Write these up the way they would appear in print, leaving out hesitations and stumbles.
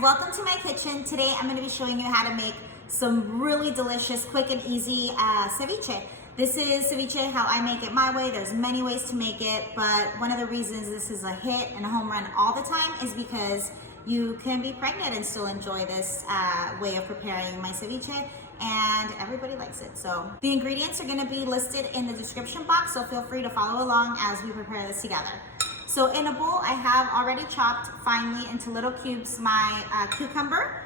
welcome to my kitchen. Today I'm going to be showing you how to make some really delicious, quick and easy ceviche. This is ceviche how I make it my way. There's many ways to make it, but one of the reasons this is a hit and a home run all the time is because you can be pregnant and still enjoy this way of preparing my ceviche, and everybody likes it. So the ingredients are going to be listed in the description box, so feel free to follow along as we prepare this together. So in a bowl, I have already chopped finely into little cubes my cucumber,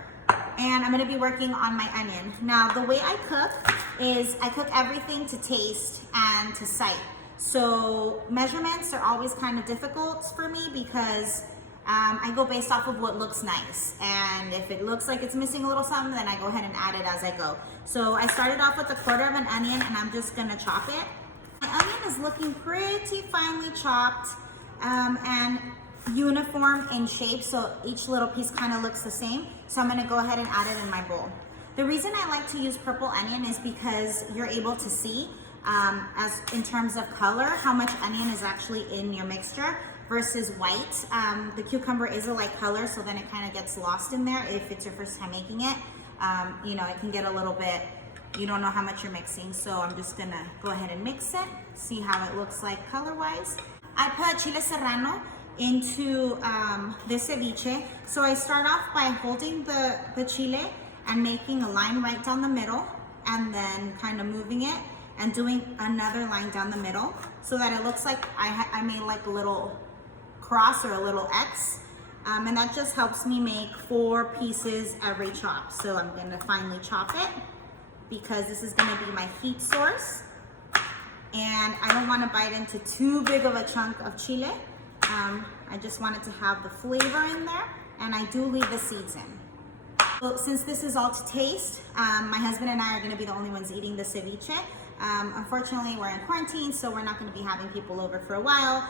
and I'm gonna be working on my onion. Now, the way I cook is I cook everything to taste and to sight. So measurements are always kind of difficult for me because I go based off of what looks nice. And if it looks like it's missing a little something, then I go ahead and add it as I go. So I started off with 1/4 of an onion, and I'm just gonna chop it. My onion is looking pretty finely chopped. And uniform in shape, so each little piece kind of looks the same. So I'm gonna go ahead and add it in my bowl. The reason I like to use purple onion is because you're able to see, as in terms of color, how much onion is actually in your mixture versus white. The cucumber is a light color, so then it kind of gets lost in there if it's your first time making it. You know, it can get a little bit, you don't know how much you're mixing, so I'm just gonna go ahead and mix it, see how it looks like color-wise. I put Chile Serrano into this ceviche. So I start off by holding the chile and making a line right down the middle, and then kind of moving it and doing another line down the middle so that it looks like I made like a little cross or a little X. And that just helps me make 4 pieces every chop. So I'm gonna finely chop it because this is gonna be my heat source. And I don't want to bite into too big of a chunk of chile. I just want it to have the flavor in there, and I do leave the seeds in. So since this is all to taste, my husband and I are going to be the only ones eating the ceviche. Unfortunately, we're in quarantine, so we're not going to be having people over for a while.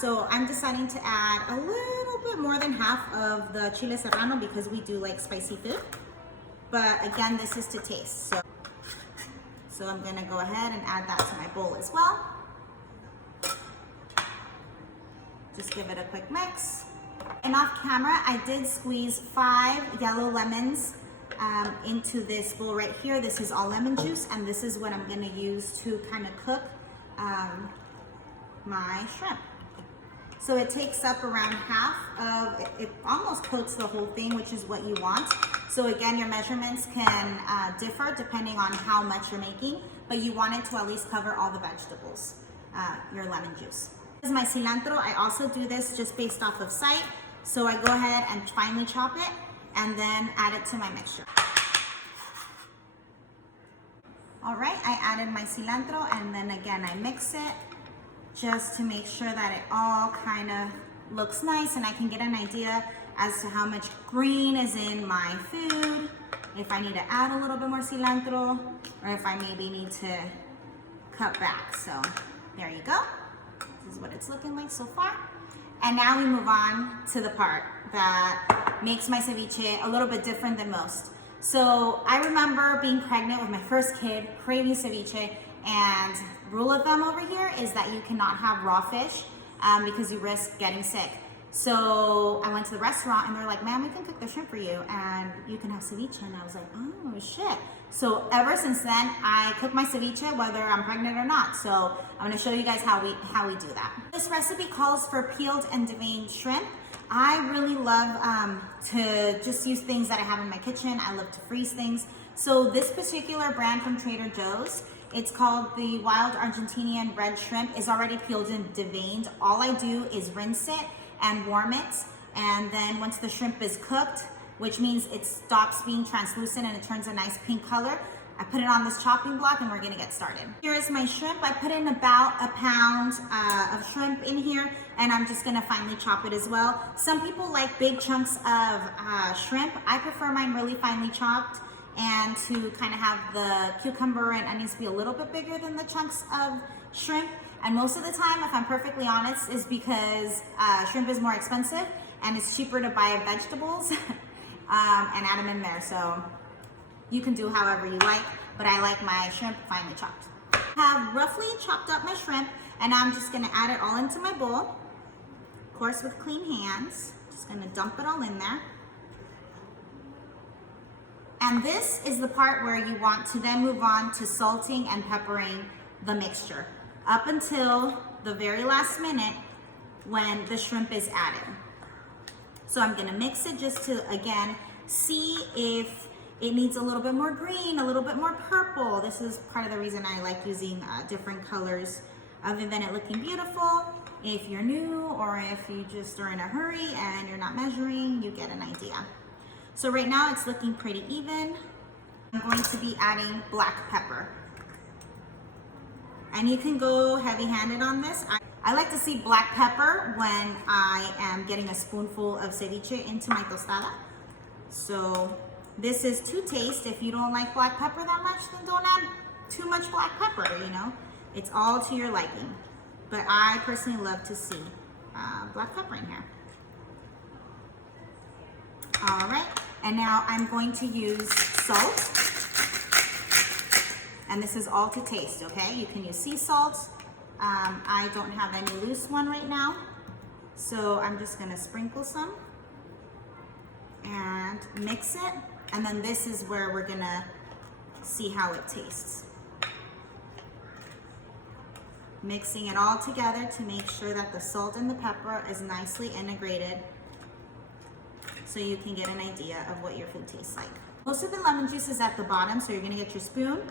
So I'm deciding to add a little bit more than half of the Chile Serrano because we do like spicy food. But again, this is to taste. So I'm gonna go ahead and add that to my bowl as well. Just give it a quick mix. And off camera, I did squeeze 5 yellow lemons into this bowl right here. This is all lemon juice, and this is what I'm gonna use to kind of cook my shrimp. So it takes up around half of, it almost coats the whole thing, which is what you want. So again, your measurements can differ depending on how much you're making, but you want it to at least cover all the vegetables, your lemon juice. This is my cilantro. I also do this just based off of sight. So I go ahead and finely chop it and then add it to my mixture. All right, I added my cilantro, and then again, I mix it just to make sure that it all kind of looks nice and I can get an idea as to how much green is in my food, if I need to add a little bit more cilantro, or if I maybe need to cut back. So there you go. This is what it's looking like so far. And now we move on to the part that makes my ceviche a little bit different than most. So I remember being pregnant with my first kid, craving ceviche, and rule of thumb over here is that you cannot have raw fish because you risk getting sick. So I went to the restaurant and they're like, "Ma'am, we can cook the shrimp for you and you can have ceviche." And I was like, "Oh shit." So ever since then, I cook my ceviche whether I'm pregnant or not. So I'm gonna show you guys how we do that. This recipe calls for peeled and deveined shrimp. I really love to just use things that I have in my kitchen. I love to freeze things. So this particular brand from Trader Joe's, it's called the Wild Argentinian Red Shrimp, is already peeled and deveined. All I do is rinse it and warm it, and then once the shrimp is cooked, which means it stops being translucent and it turns a nice pink color, I put it on this chopping block and we're gonna get started. Here is my shrimp. I put in about 1 pound of shrimp in here, and I'm just gonna finely chop it as well. Some people like big chunks of shrimp. I prefer mine really finely chopped, and to kind of have the cucumber and onions be a little bit bigger than the chunks of shrimp. And most of the time, if I'm perfectly honest, is because shrimp is more expensive and it's cheaper to buy vegetables and add them in there. So you can do however you like, but I like my shrimp finely chopped. I have roughly chopped up my shrimp, and I'm just gonna add it all into my bowl. Of course, with clean hands, just gonna dump it all in there. And this is the part where you want to then move on to salting and peppering the mixture up until the very last minute when the shrimp is added. So I'm gonna mix it just to, again, see if it needs a little bit more green, a little bit more purple. This is part of the reason I like using different colors other than it looking beautiful. If you're new or if you just are in a hurry and you're not measuring, you get an idea. So right now it's looking pretty even. I'm going to be adding black pepper. And you can go heavy-handed on this. I like to see black pepper when I am getting a spoonful of ceviche into my tostada. So this is to taste. If you don't like black pepper that much, then don't add too much black pepper, you know. It's all to your liking. But I personally love to see black pepper in here. All right, and now I'm going to use salt. And this is all to taste, okay? You can use sea salt. I don't have any loose one right now. So I'm just gonna sprinkle some and mix it. And then this is where we're gonna see how it tastes. Mixing it all together to make sure that the salt and the pepper is nicely integrated so you can get an idea of what your food tastes like. Most of the lemon juice is at the bottom, so you're gonna get your spoon.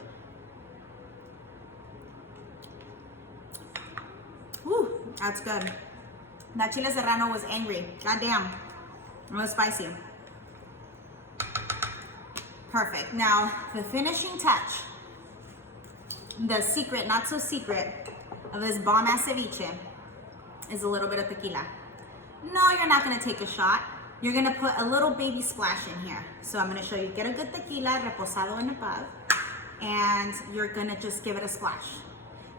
Whew, that's good. That Chile Serrano was angry. Goddamn, it was spicy. Perfect. Now, the finishing touch, the secret, not so secret, of this bomb-ass ceviche is a little bit of tequila. No, you're not gonna take a shot. You're gonna put a little baby splash in here. So I'm gonna show you, get a good tequila, reposado and above, and you're gonna just give it a splash.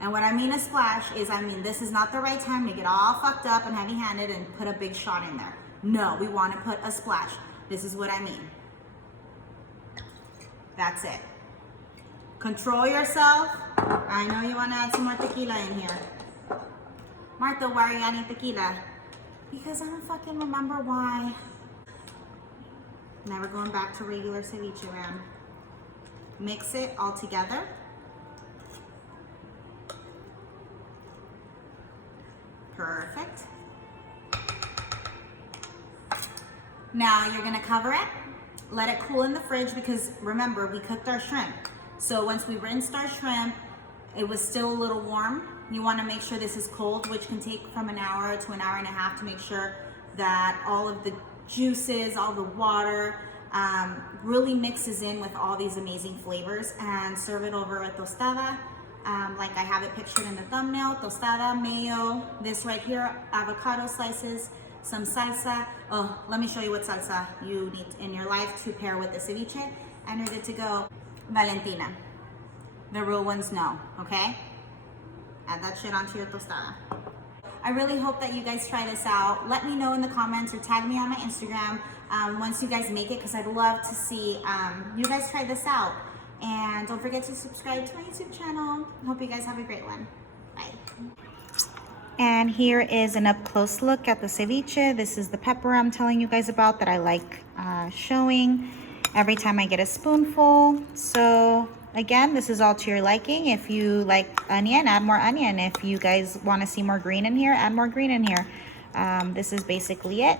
And what I mean a splash is, this is not the right time to get all fucked up and heavy-handed and put a big shot in there. No, we wanna put a splash. This is what I mean. That's it. Control yourself. I know you want to add some more tequila in here. Martha, why are you adding tequila? Because I don't fucking remember why. Now we're going back to regular ceviche round. Mix it all together. Perfect. Now you're gonna cover it. Let it cool in the fridge because remember, we cooked our shrimp. So once we rinsed our shrimp, it was still a little warm. You wanna make sure this is cold, which can take from an hour to an hour and a half to make sure that all of the juices, all the water really mixes in with all these amazing flavors, and serve it over a tostada. Like I have it pictured in the thumbnail, tostada, mayo, this right here, avocado slices, some salsa. Oh, let me show you what salsa you need in your life to pair with the ceviche, and you're good to go. Valentina. The real ones know, okay? Add that shit onto your tostada. I really hope that you guys try this out. Let me know in the comments or tag me on my Instagram once you guys make it, because I'd love to see you guys try this out. And don't forget to subscribe to my YouTube channel. Hope you guys have a great one. Bye. And here is an up-close look at the ceviche. This is the pepper I'm telling you guys about that I like showing every time I get a spoonful. So again, this is all to your liking. If you like onion, add more onion. If you guys want to see more green in here, add more green in here. This is basically it.